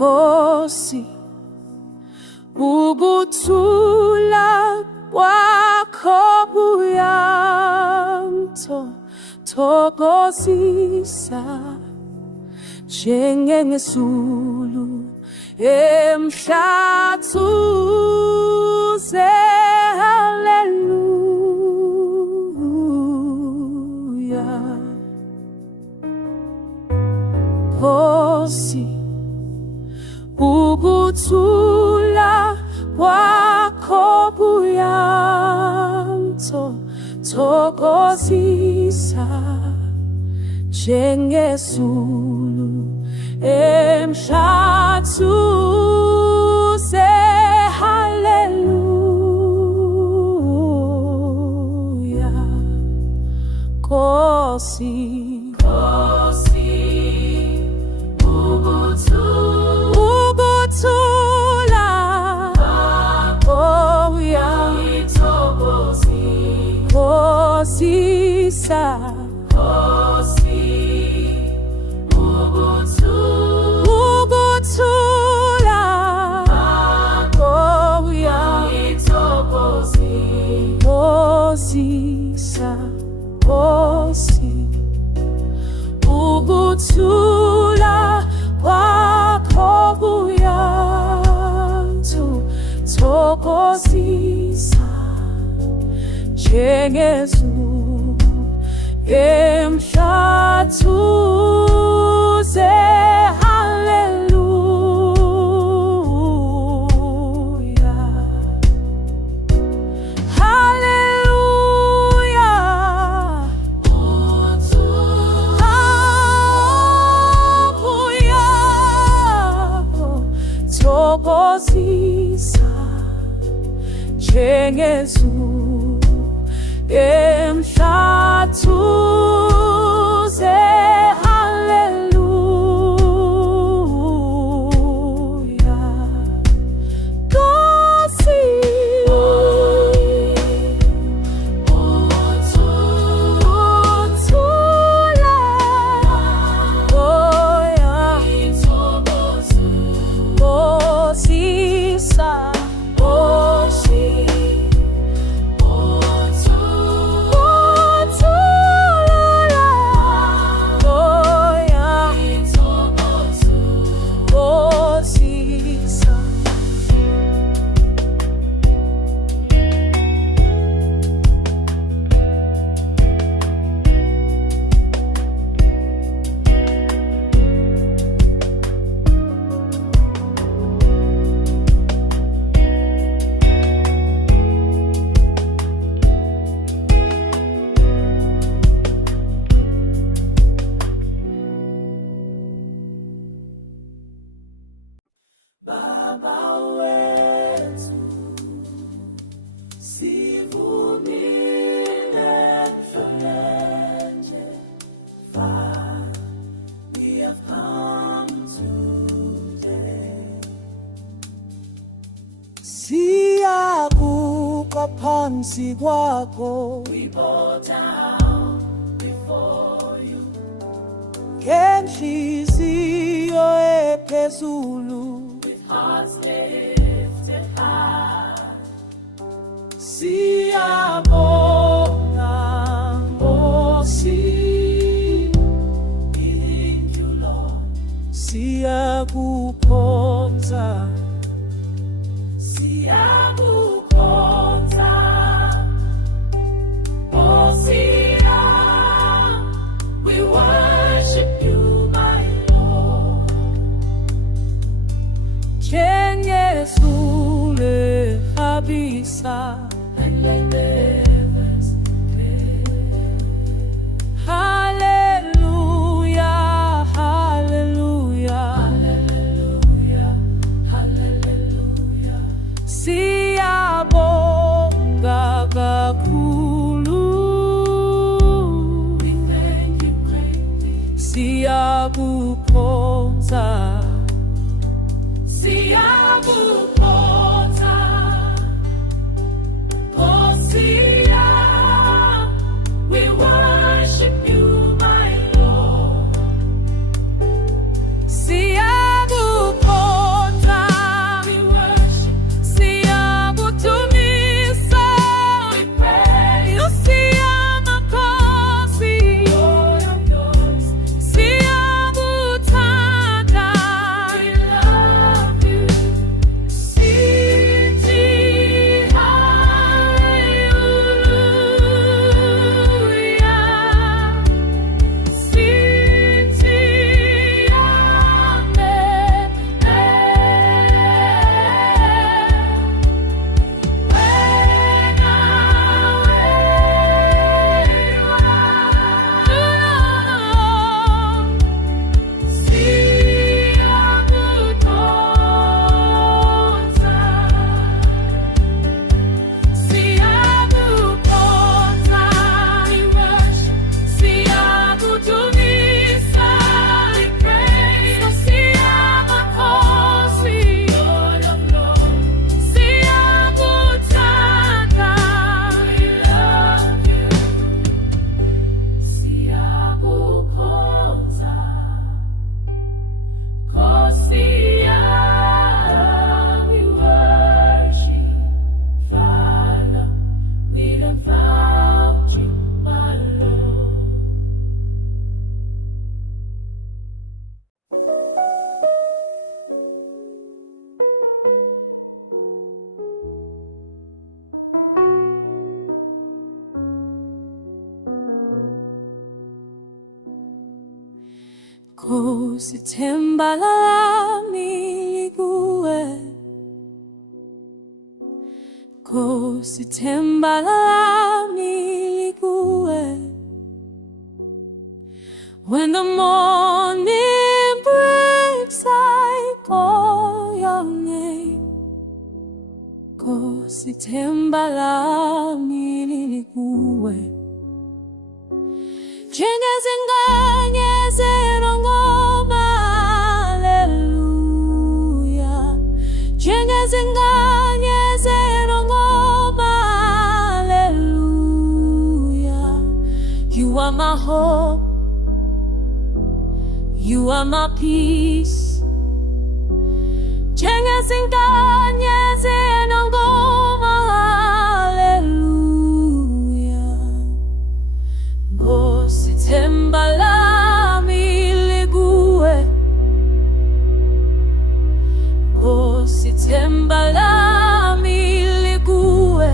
Nkosi, ukuthula kwakho kuyangithokozisa njengesulu emhlathuze. Haleluya. Nkosi, ukuthula kwakho kuyangithokozisa njengesulu emhlathuze. Haleluya. Nkosi, ukuthula kuyangithokozisa ukuthula kuyangithokozisa. Nkosi, ukuthula kwakho kuyangithokozisa njengesulu emhlathuze. Haleluya. Haleluya. Kuyangithokozisa njengesulu emhlathuze. Haleluya. Nkosi, ukuthula kuyangithokozisa. Baba wethu, sivumile mhlonanje, Father, we have come today. Siyakuqa phansi kwakho, we bow down before you. Ngenhliziyo ephezulu, hearts lifted high, siyabonga Nkosi. We thank you, Lord. Siyakukhonza, siyakukhonza Nkosi. We worship you, my Lord. Njengesulu habisa and like the heavens declare. Hallelujah, hallelujah, hallelujah, hallelujah. Siyabonga kakhulu. We thank you greatly. Siyakukhonza, siyakukhonza Nkosi. We worship you, my Lord. Siyakukhonza. sithemba lami kuwe, sithemba lami kuwe. When the morning breaks, I call your name. Sithemba lami kuwe. Zinganye zinongoma, hallelujah. Zinganye zinongoma, hallelujah. You are my hope, you are my peace. Zinganye zinongoma, hallelujah. Sithemba lami kuwe, sithemba lami kuwe.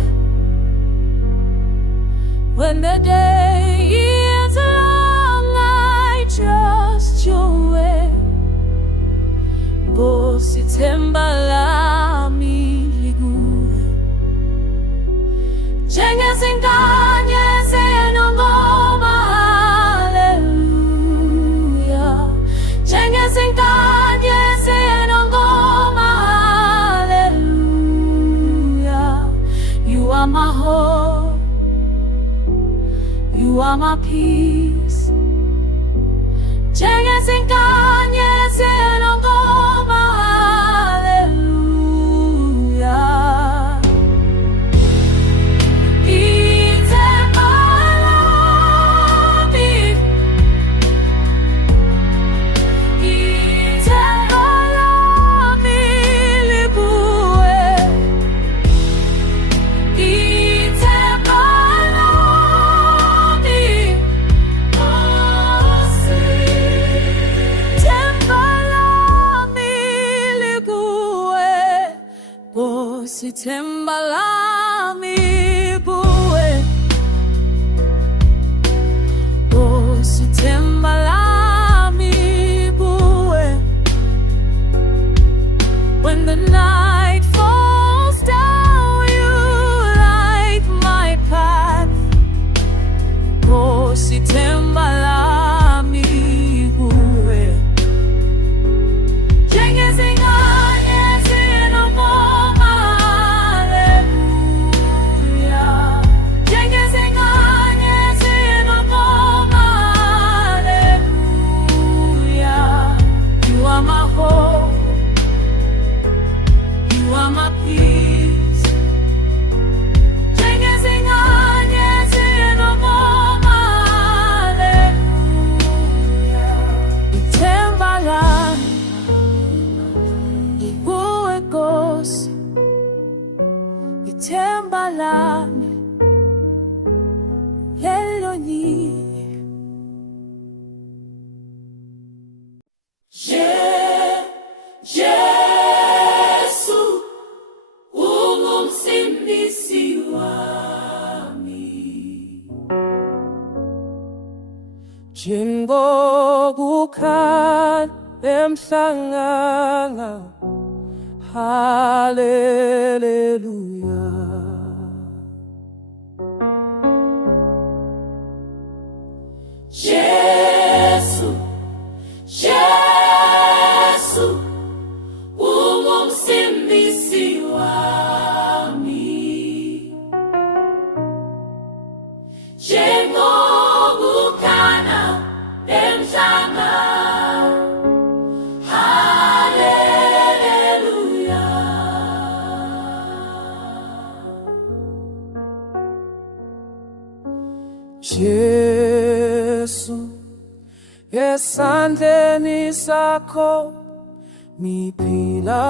When the day is long, I trust your way. Sithemba lami kuwe. Zinganye zinongoma, hallelujah. Zinganye zinongoma, hallelujah. You are my hope, you are my peace. Zinganye zinongoma, hallelujah. Ithemba lami, ithemba lami kuwe, ithemba lami, sithemba lami kuwe, sithemba lami kuwe, sithemba lami kuwe. When the night falls down, you light my path. Sithemba lami kuwe. Zinganye zinongoma, hallelujah. Zinganye zinongoma, hallelujah. You are my hope, you are my peace. Zinganye zinongoma, hallelujah. Ithemba lami kuwe Nkosi, ithemba lami lelo liye. Jesu ungumsindisi wami. Njengokukhala emhlangana, hallelujah. Jesu, Jesu ungumsindisi wami. Njengokukhala emhlangana, Jesu, esandleni sakho ngiphila,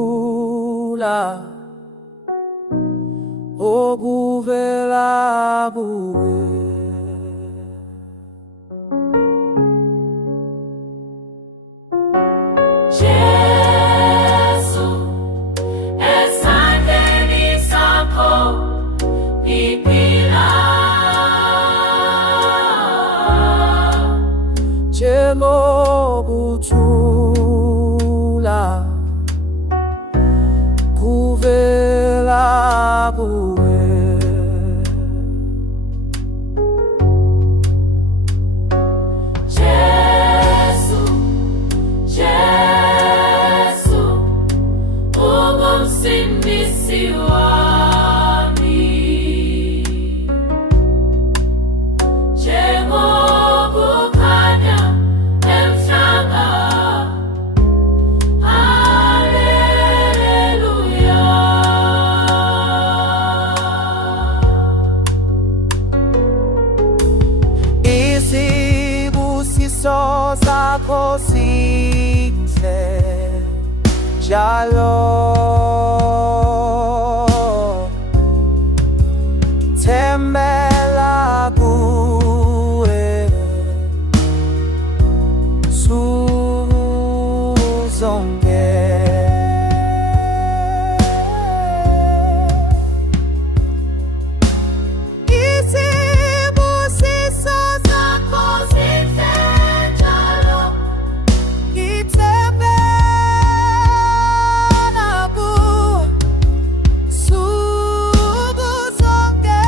njenokuthula okuvela kuwe. Jesu, esandleni sakho ngiphila, ngokuthula kuvela kuwe. Jesu, Jesu, ungumsindisi wami. Njengokukhanya emhlanga, haleluya. Isibusiso sakho sihle njalo, thembela kuwe suzonke. Isibusiso sakho sihle njalo, ngithembela kuwe suku zonke.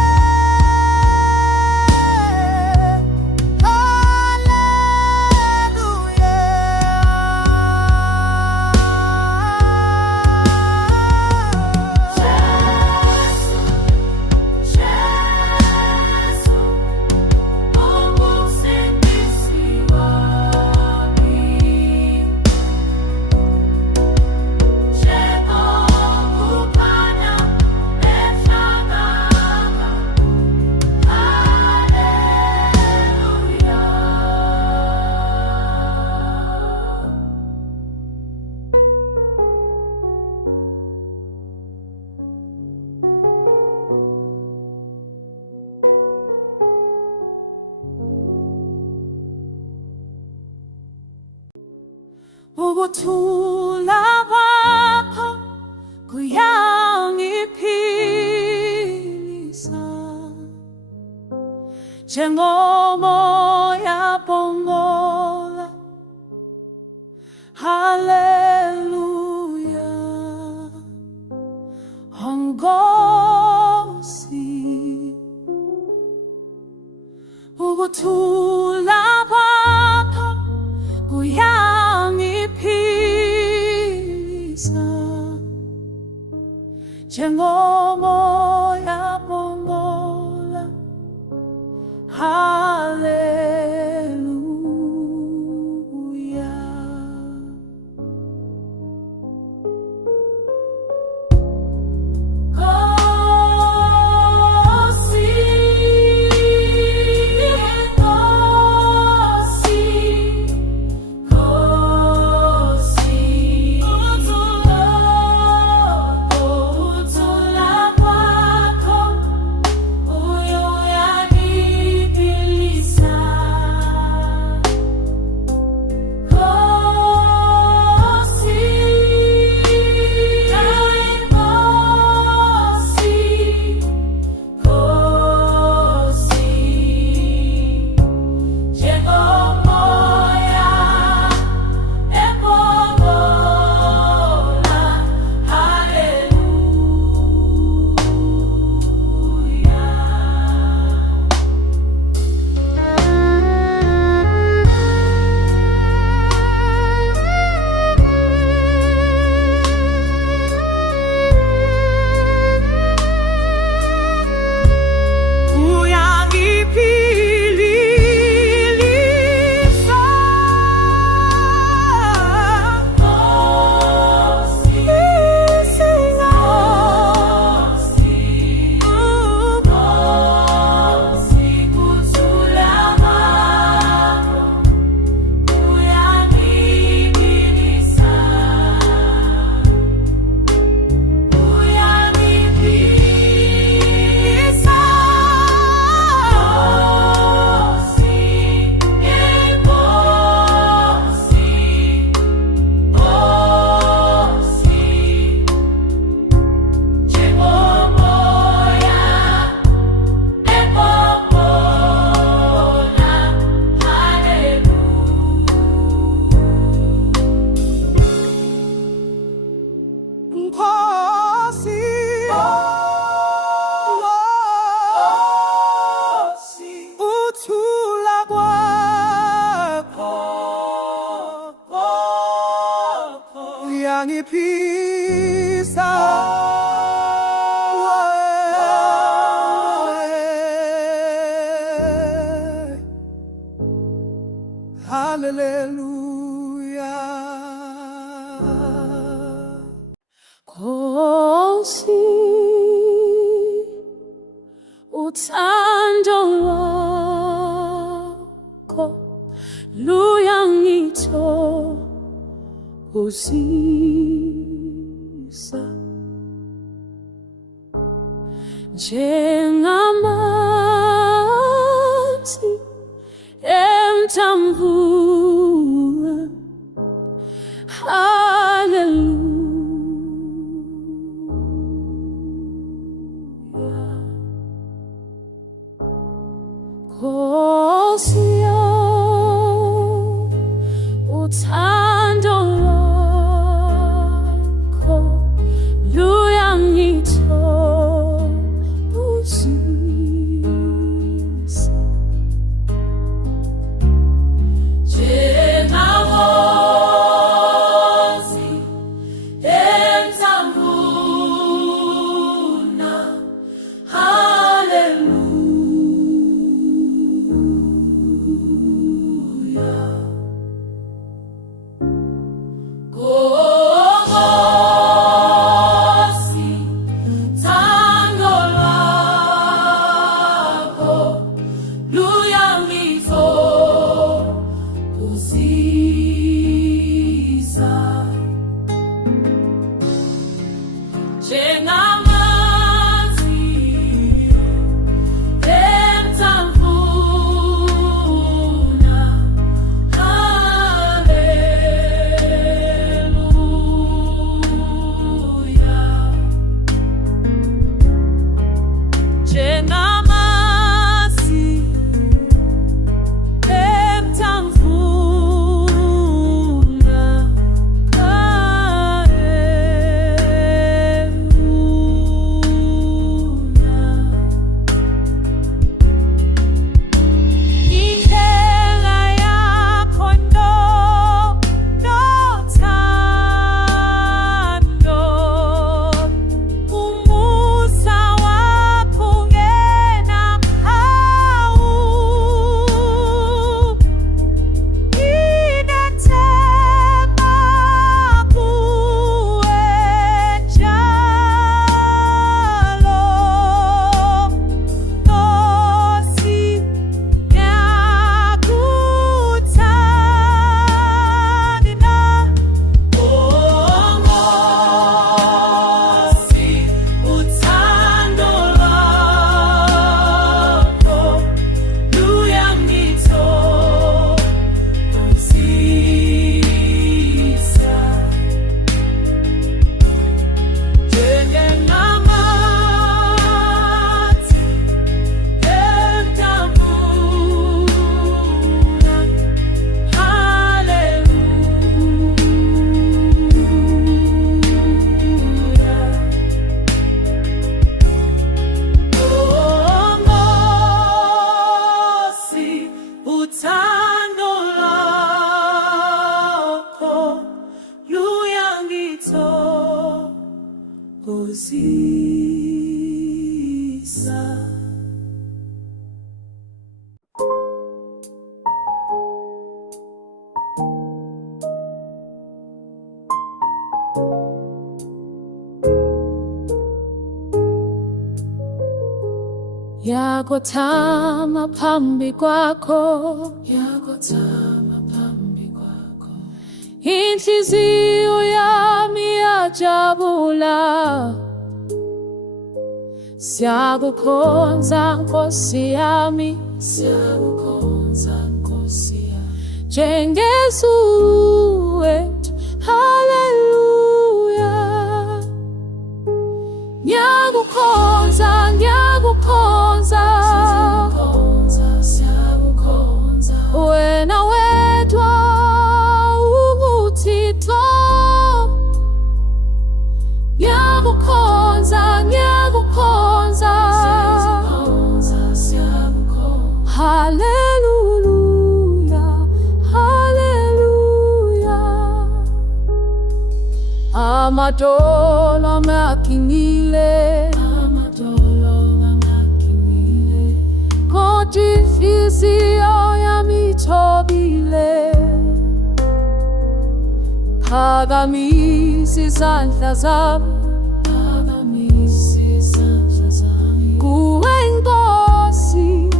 Jesu, ungumsindisi wami. Njengokukhanya emhlanga, haleluya. Ukuthula kwakho kuyangiphilisa, njengomoya bongola, haleluya. Nkosi, ukuthula kwakho kuyangiphilisa, njengomoya bongola, haleluya. Nkosi, Nkosi, ukuthula kwakho uyangiphi utanipisa. Haleluya. Kosi uthando lwakho luyangithokozisa, njengamanzi emthambula. Haleluya. Nkosi yami, uthando lwakho luyangithokozisa, njengamanzi emthambula. Haleluya. Nkosi, uthando lwakho luyangithokozisa, njengamanzi emthambula. Haleluya. Njengamanzi emthambula. Haleluya. Indlela yakho nothando, umusa wakho ungenamhawu. Nginethemba kuwe njalo, Nkosi, ngiyakuthanda. Nkosi, uthando lwakho luyangithokozisa, njengamanzi emthambula. Haleluya. Nkosi, uthando lwakho luyangithokozisa. Yakothama phambi kwakho, inhliziyo yami yajabula. Siyakukhonza Nkosi yami, njengeZulu wethu. Haleluya. Ngiyakukhonza, ngiyakukhonza, wena wedwa uThixo. Ngiyakukhonza, ngiyakukhonza. Haleluya, haleluya. Amadolo makinile, Kodifizio ya mitobile, Phakamisa izandla zami, kuwe Nkosi,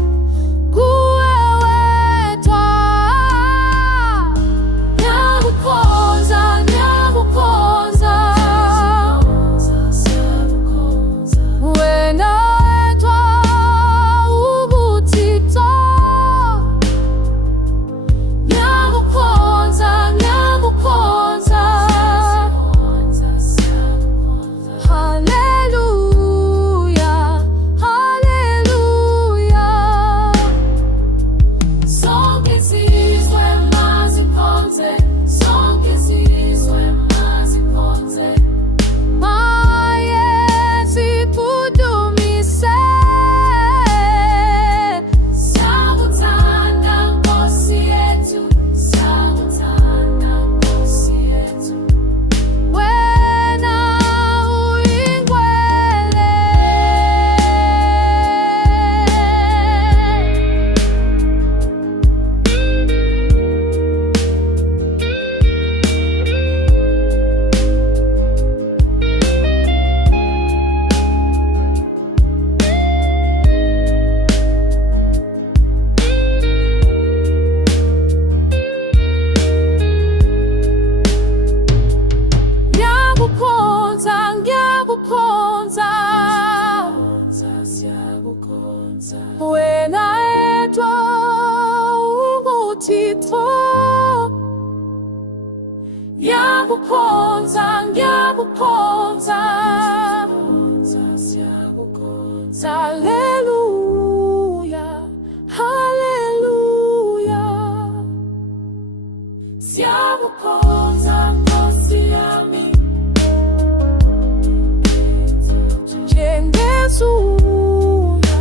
kuwe wedwa. Ngiyakukhonza, ngiyakukhonza, wena wedwa ubuthixo. Ngiyakukhonza, ngiyakukhonza, hallelujah, hallelujah. Sonke isizwe masikhonze, sonke isizwe masikhonze. Maye sifudumise, siyakuthanda Nkosi yethu, siyakuthanda Nkosi yethu. Wena uyingcwele. Ngiyakukhonza, ngiyakukhonza, wena wedwa ubuthixo. Ngiyakukhonza, ngiyakukhonza, hallelujah, hallelujah. Siyakukhonza Nkosi yami, njengezuya,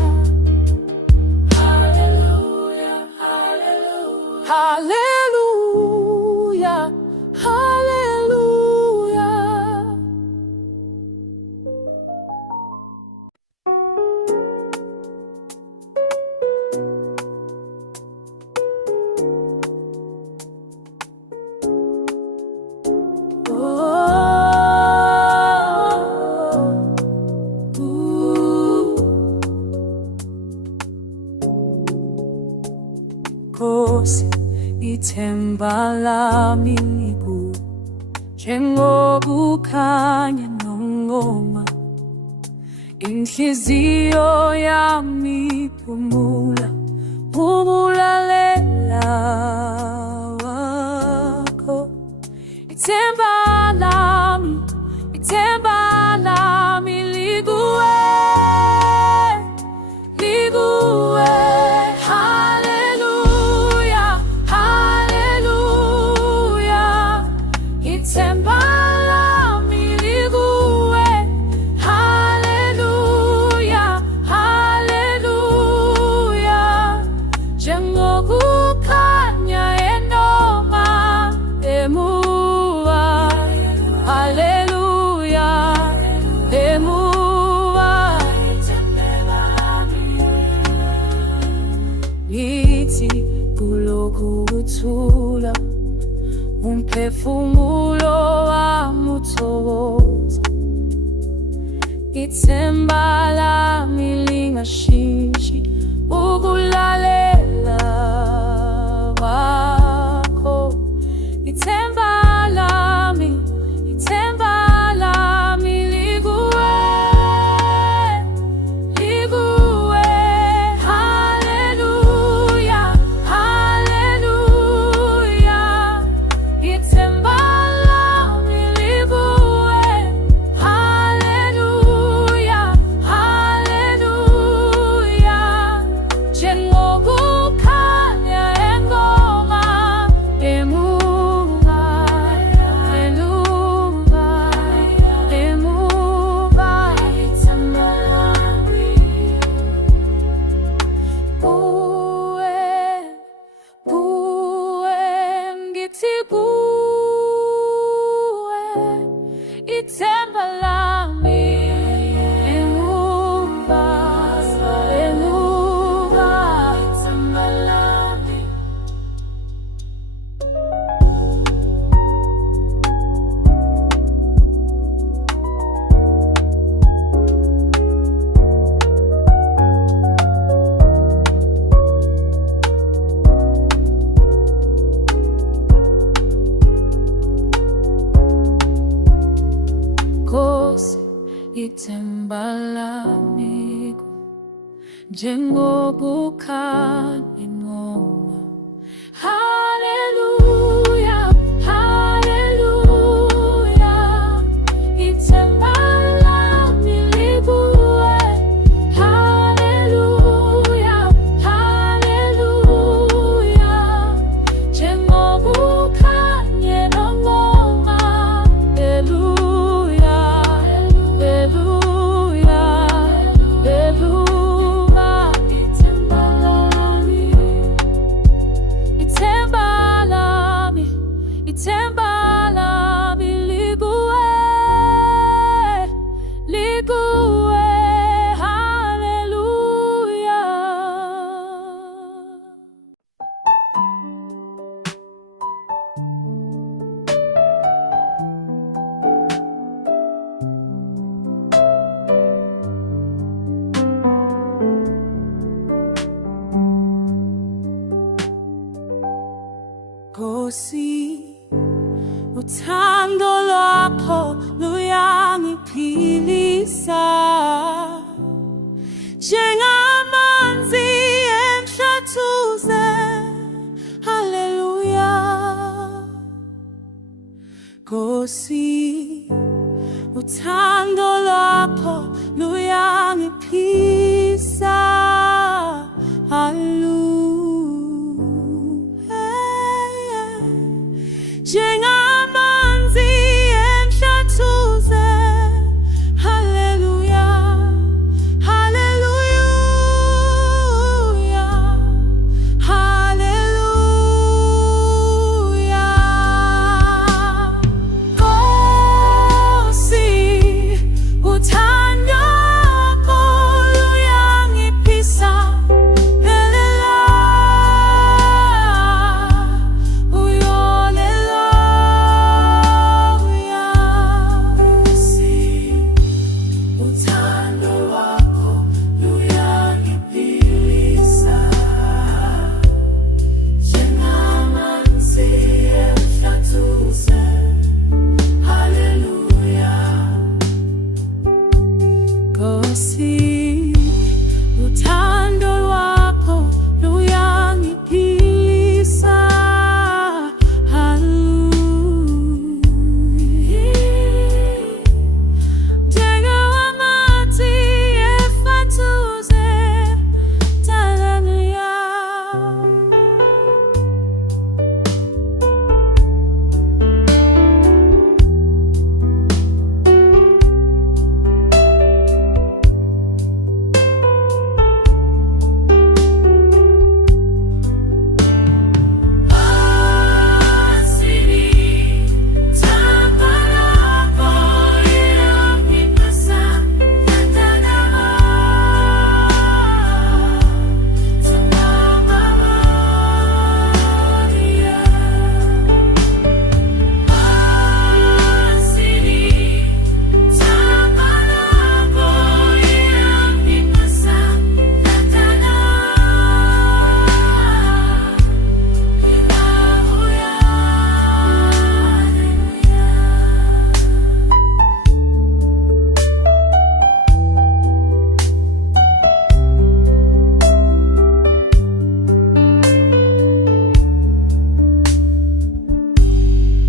hallelujah, hallelujah, hallelujah, hallelujah. Nkosi, ithemba lami kuwe, njengokukhanya nongoma. Inhliziyo yami iphumula ukulalela wakho. Ithemba lami likuwe, likuwe. Hallelujah, hallelujah. Ithemba lami likuwe, hallelujah, hallelujah. Njengokukhanya enoma emuva, hallelujah, emuva. Ngithi kulokhu kuthula, umphefumulo wami uthokoza. Ithemba lami lingashintshi ukulalela wakho. Ithemba lami likuwe, likuwe. Hallelujah, hallelujah. Ithemba lami likuwe, hallelujah, hallelujah. Njengoku njengobukani ngoma. Haleluya, haleluya, ithemba lami libuwe. Haleluya, haleluya, njengobukhanye nongoma. Haleluya, haleluya, haleluya, ithemba lami, ithemba lami, ithemba lami likuwe, likuwe. Haleluya. Nkosi, uthando lwakho luyangiphilisa, njengamanzi emhlathuze. Haleluya. Nkosi, uthando lwakho luyangiphilisa. Haleluya. Njengamanzi emhlathuze. Haleluya, haleluya, haleluya. Nkosi, uthando lwakho luyangiphilisa. Nkosi, uthando lwakho luyangiphilisa. Haleluya. Njengamanzi emhlathuze. Haleluya.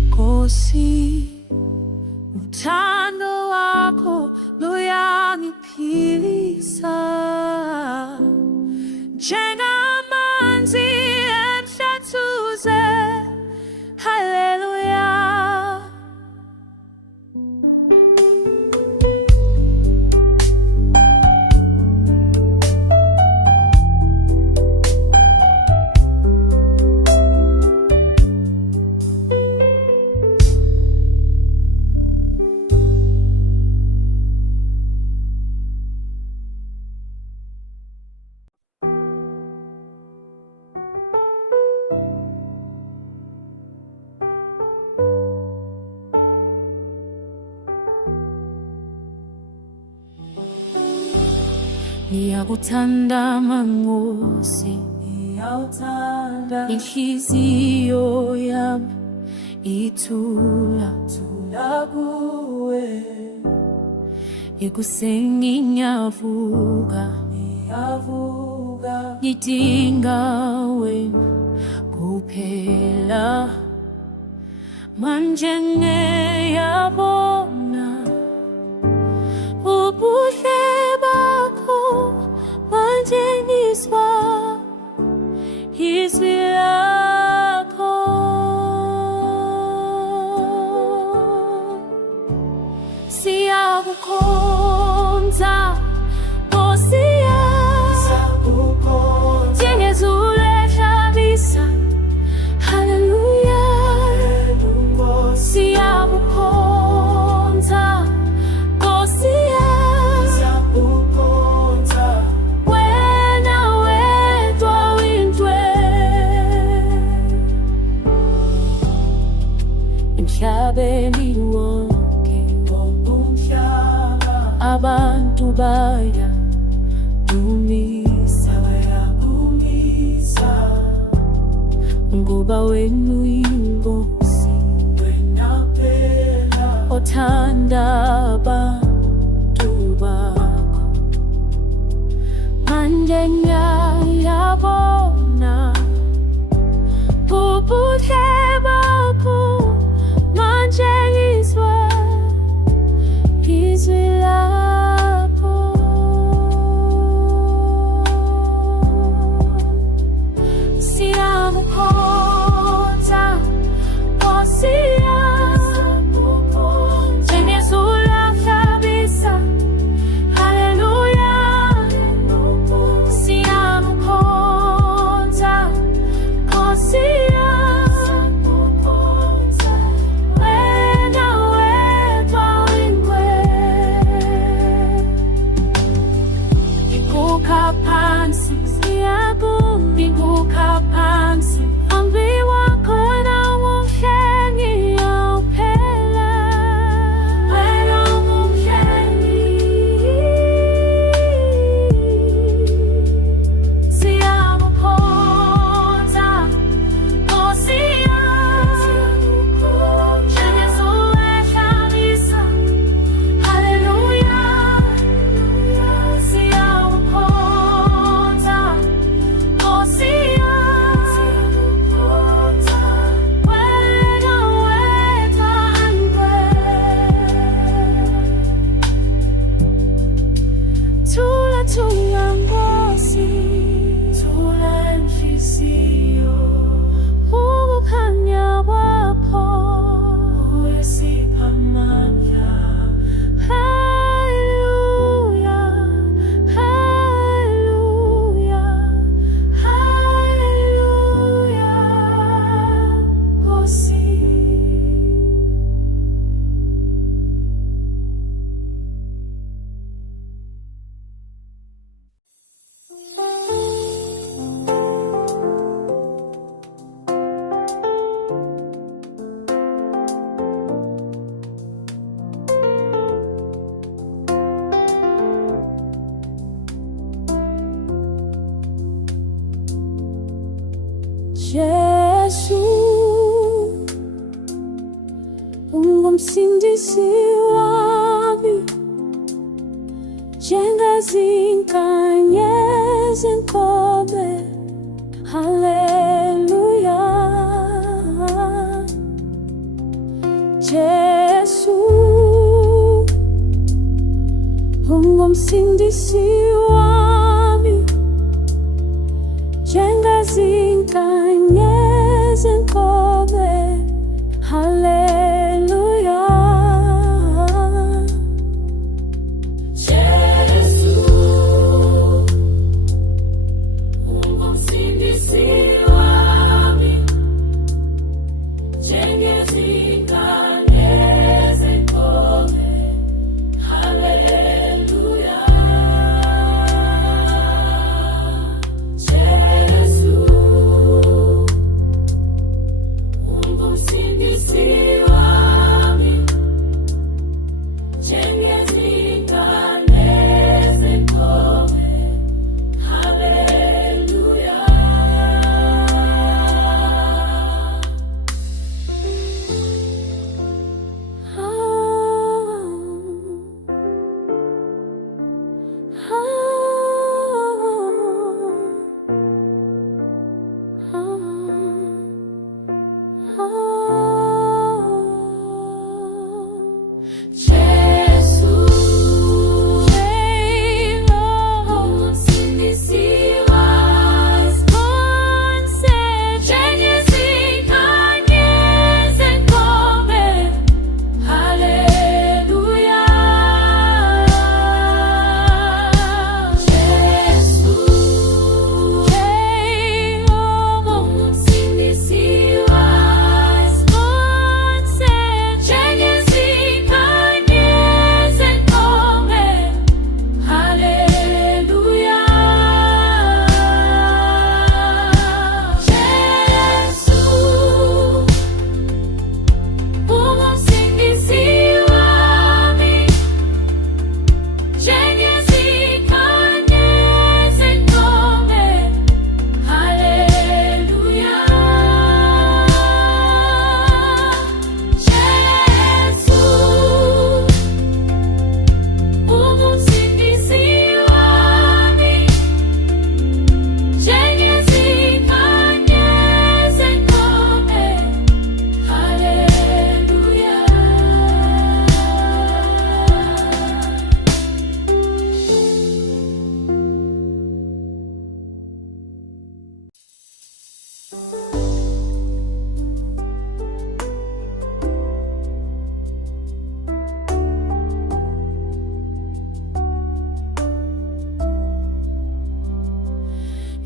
Nkosi, uthando lwakho luyangiphilisa, njengamanzi emhlathuze. Haleluya. Niyakuthanda Nkosi, niyawuthanda. Inhliziyo yami ithula kuwe. Ekuseni ngiyavuka ngidingawe kuphela manje ngiyabona ubuhle bakho manje ngizwa izwi lakho siyakukhonza Nkosi njengezulu ehlabisa haleluya siyakukhonza Nkosi wena wedwa uyintwe emhlabeni wonke abantu bayadumisa ngoba wena uyinkosi othanda abantu bakho manje ngiyabona ubuhle bakho manje ngizwa izwi lakho siyakukhonza Nkosi njengezulu ehlabisa haleluya siyakukhonza Nkosi wena wedwa uyintwe ngikukha phansi ngikukha phansi ambi wakho wena umuhle ngiyawuphela wena umuhle siyakukhonza Nkosi njengezulu ehlabisa haleluya siyakukhonza Nkosi wena wedwa uyintwe thula Nkosi thula inhliziyo ukukhanya kwakho kuyasipha amandla haleluya haleluya haleluya Nkosi Jesu ungumsindisi wami njengazinkanyezi inkobe haleluya Jesu ungumsindisi wami njengazinkanyezi inkobe haleluya Jesu ungumsindisi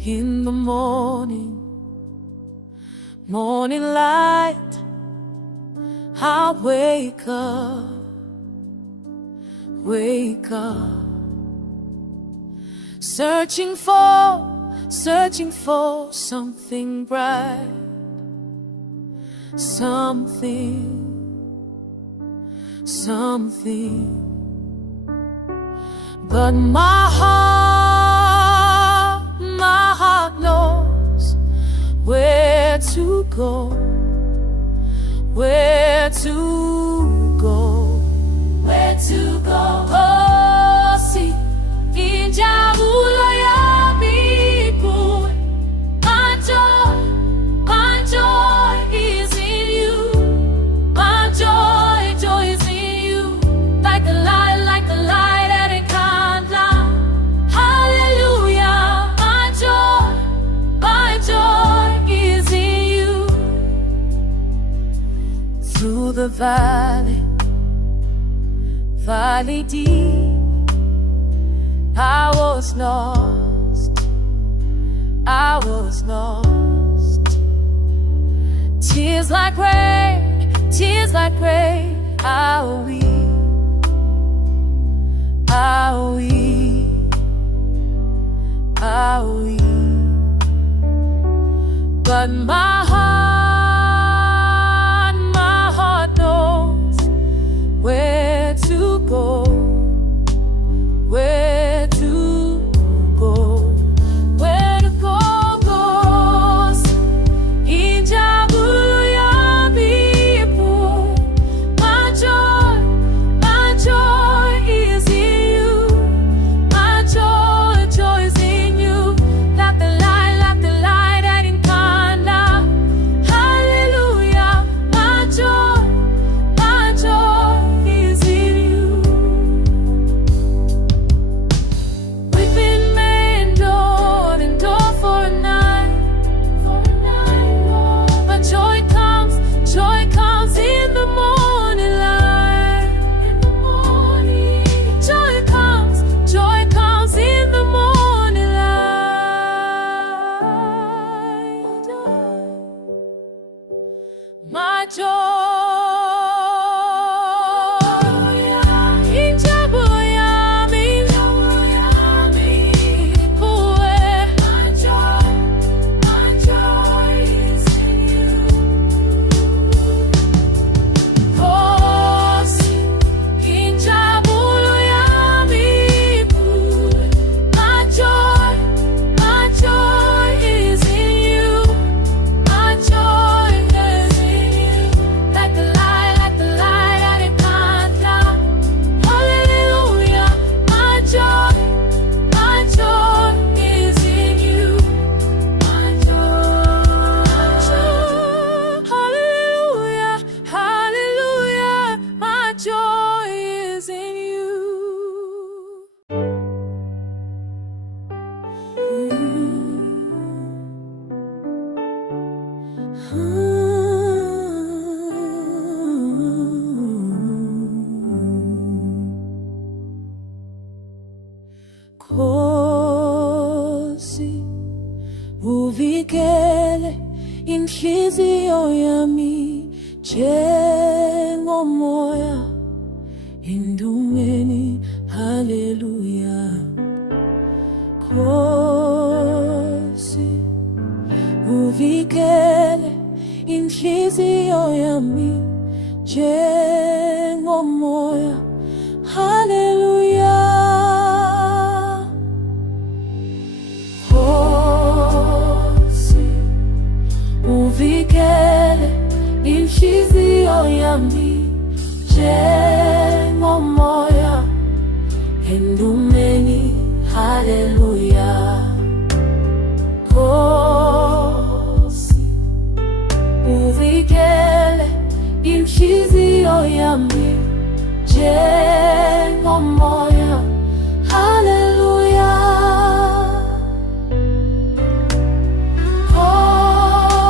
In the morning light, I wake up, searching for something bright, something. But my heart knows where to go, where to go. Oh, see, injabulo ya mipu. My joy is in you. My joy is in you. Like the light that it can't lie. Hallelujah, my joy is in you. Through the valley deep, I was lost. Tears like rain, I'll weep. But my heart knows where to go, where to go. Injabulo ya mipu. My joy is in you. My joy is in you. Like the light that in Kana. Hallelujah, my joy is in you. Weeping may endure for a night. But joy comes in the morning light. Joy comes in the morning light. My joy. Injabulo ya mipu. My joy is in you. Oh, injabulo ya mipu. My joy is in you. My joy is in you. Like the light that it can't lie. Hallelujah, my joy is in you. My joy. Hallelujah, my joy is in you. Kosi uvikele inhliziyo yami njengomoya endumeni. Haleluya. Kosi uvikele inhliziyo yami njengomoya. Haleluya. Kosi uvikele inhliziyo yami njengomoya endumeni. Haleluya. Kosi uvikele inhliziyo yami njengomoya. Haleluya. Kosi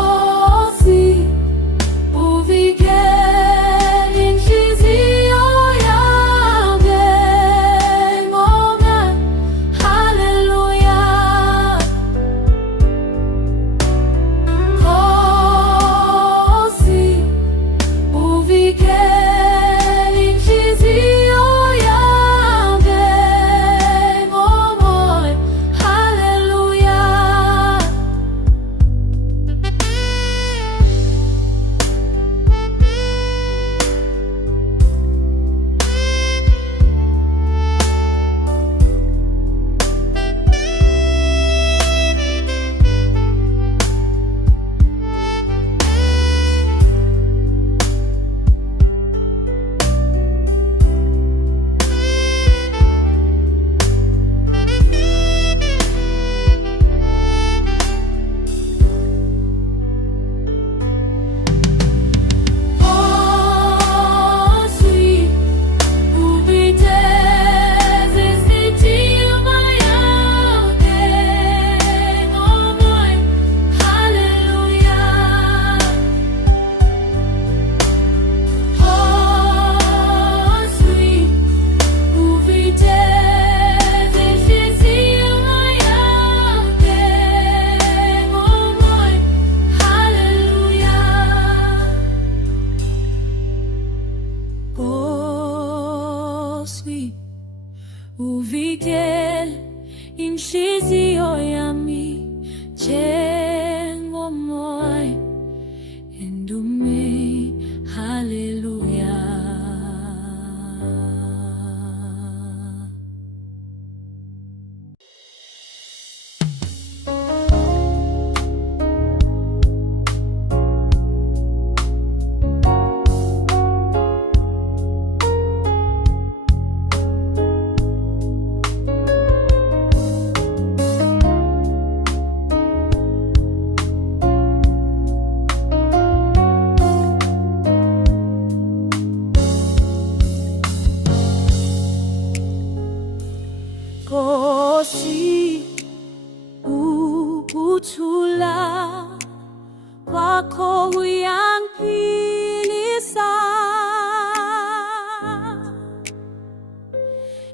kwako huyanipilisa.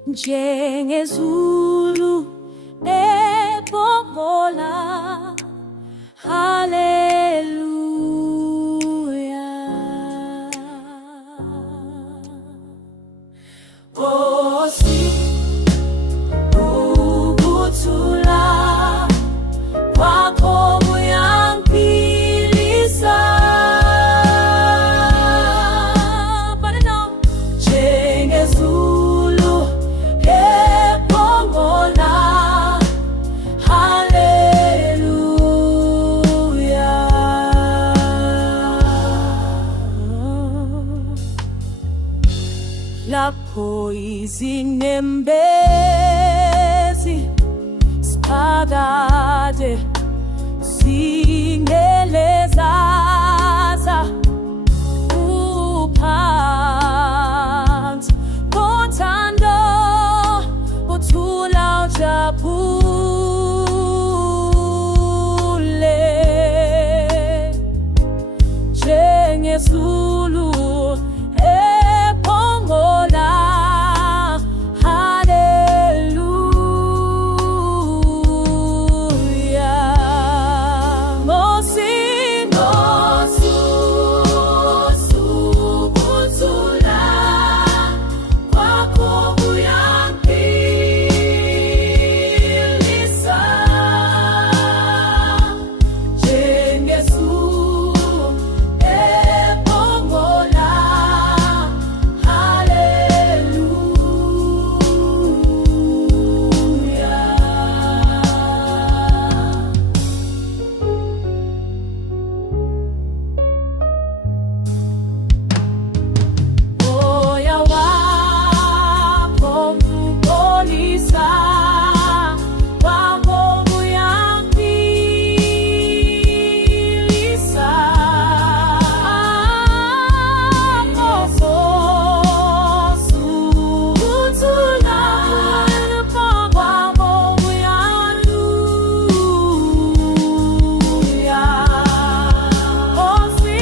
Njengezulu ephongola, haleluya. Nkosi, ukuthula kwakho kuyangiphilisa. Njengezulu ephongola, haleluya. Lapho izinyembezi ziphakade zingeleza uphansi kothando uthula ujabule. Njengezulu ephongola, haleluya. Nkosi, ukuthula kwakho kuyangiphilisa. Njengezulu ephongola, moya wakho ubonisa kwakho kuyangiphilisa. Nkosi, ukuthula kwakho kuyangiphilisa. Nkosi,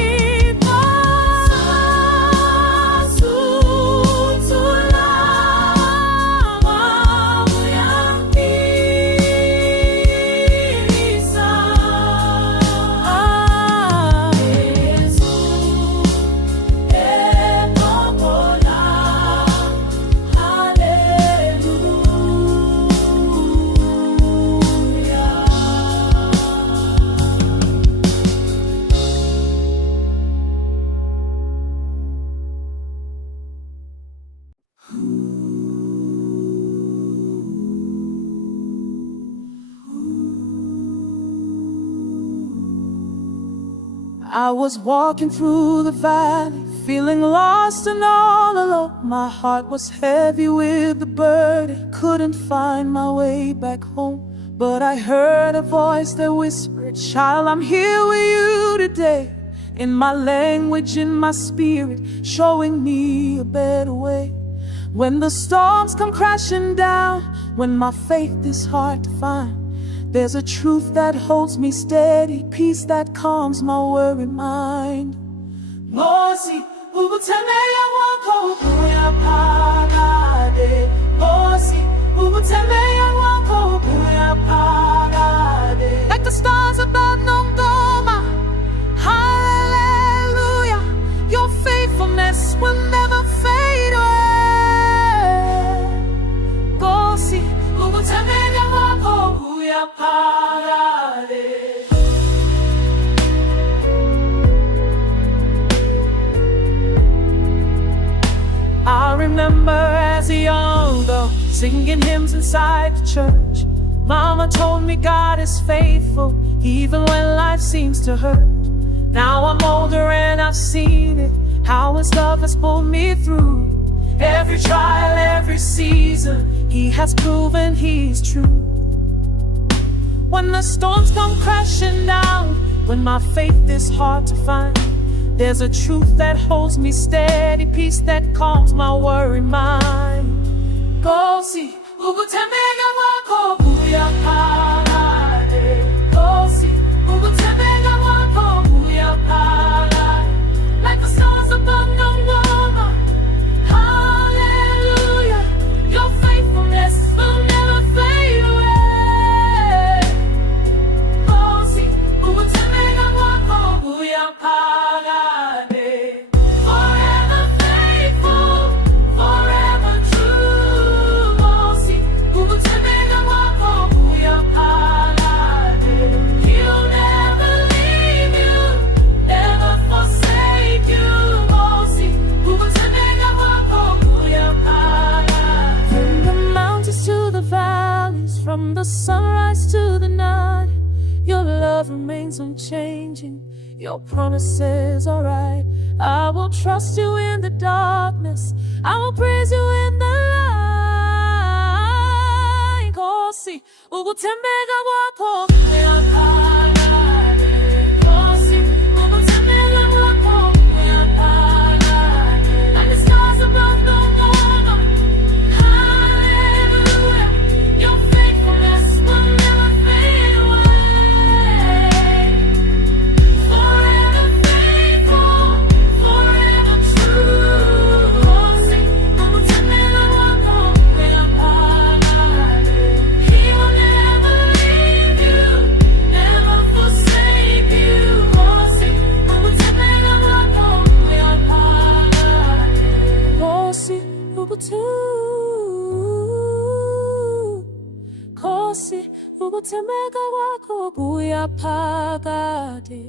I was walking through the valley, feeling lost and all alone. My heart was heavy with the burden, couldn't find my way back home. But I heard a voice that whispered, "Child, I'm here with you today." In my language, in my spirit, showing me a better way. When the storms come crashing down, when my faith is hard to find, there's a truth that holds me steady, peace that calms my worried mind. Nkosi, ukuthembeka kwakho kuyaphakade. Nkosi, ukuthembeka kwakho kuyaphakade. Like the stars above Nongoma, hallelujah. Your faithfulness will never fade away. Nkosi, ukuthembeka kwakho kuyaphakade. I remember as a young girl singing hymns inside the church. Mama told me God is faithful even when life seems to hurt. Now I'm older and I've seen it, how His love has pulled me through. Every trial, every season, He has proven He's true. When the storms come crashing down, when my faith is hard to find, there's a truth that holds me steady, peace that calms my worried mind. Nkosi, ukuthembeka kwakho kuyaphakade. Nkosi, ukuthembeka kwakho kuyaphakade. Your promises are right. I will trust you in the darkness. I will praise you in the light. Kosi ukutembea kwako kuyapagade. Kosi ukutembea kwako kuyapagade. Like the stars above the water. Hallelujah. Your faithfulness will never fade away. Forever faithful, forever true. Kosi ukutembea kwako kuyapagade. He will never leave you, never forsake you. Kosi ukutembea kwako kuyapagade. Kosi ukutembea kwako kuyapagade.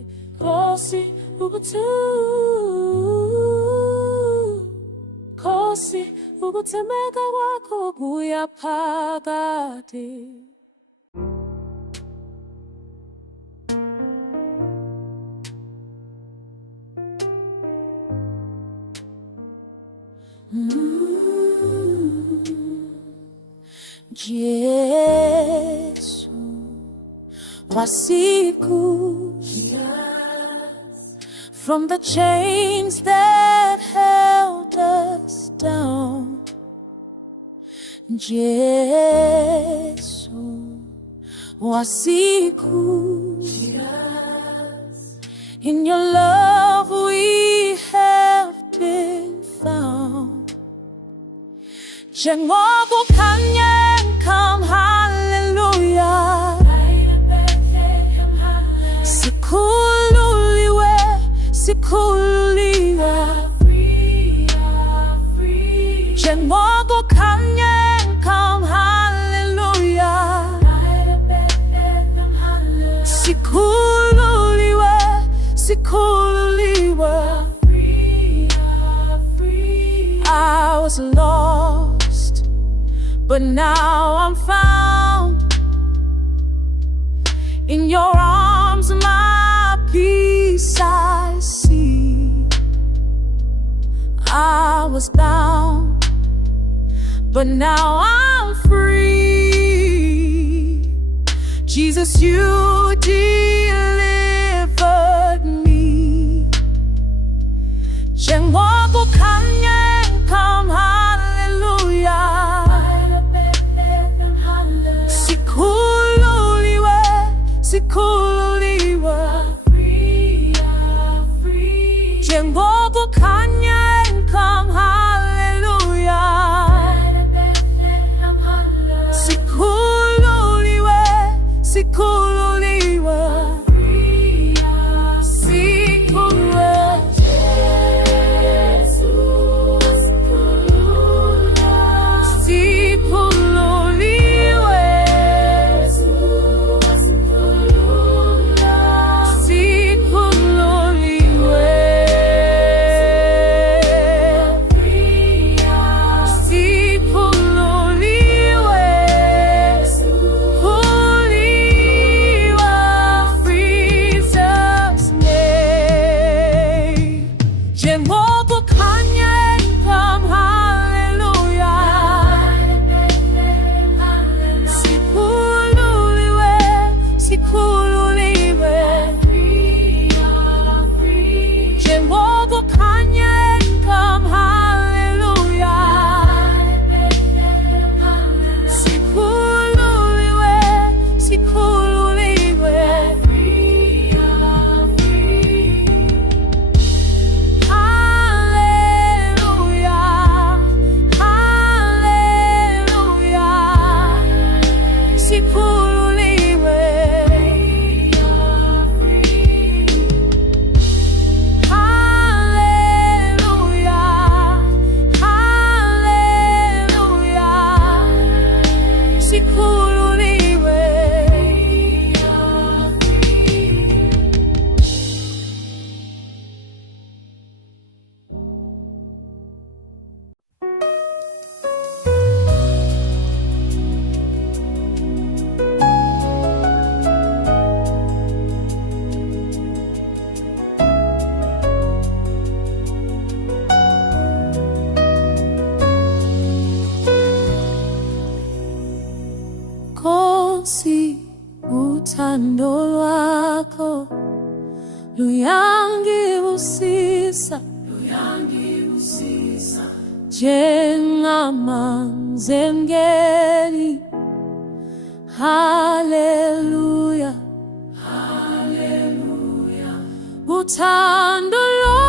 Kosi ukutembea kwako kuyapagade. Yesu wa siku, from the chains that held us down. Yesu wa siku, in your love we have been found. Jengoku kanyang kam, hallelujah. Sikululiwe, sikululiwe. Jengoku kanyang kam, hallelujah. Sikululiwe, sikululiwe. I was lost, but now I'm found. In your arms my peace I see. I was bound, but now I'm free. Jesus, you delivered me. Jengoku kanyang kam, hallelujah. Sikululiwe, sikululiwe. Jengoku kanyang kam, hallelujah. Sikululiwe, sikululiwe. uthando lwakho luyangibusisa njengamanzi emngeni. Haleluya, uthando lwakho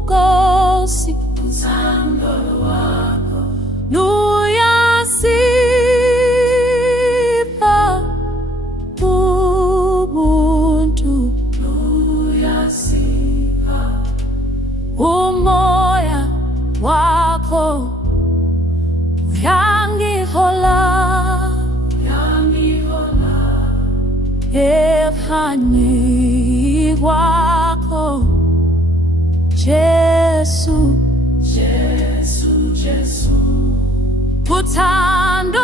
uNkosi, luyasipha ubuntu, umoya wakho uyangihola ekukhanyeni kwakho. Jesu, uthando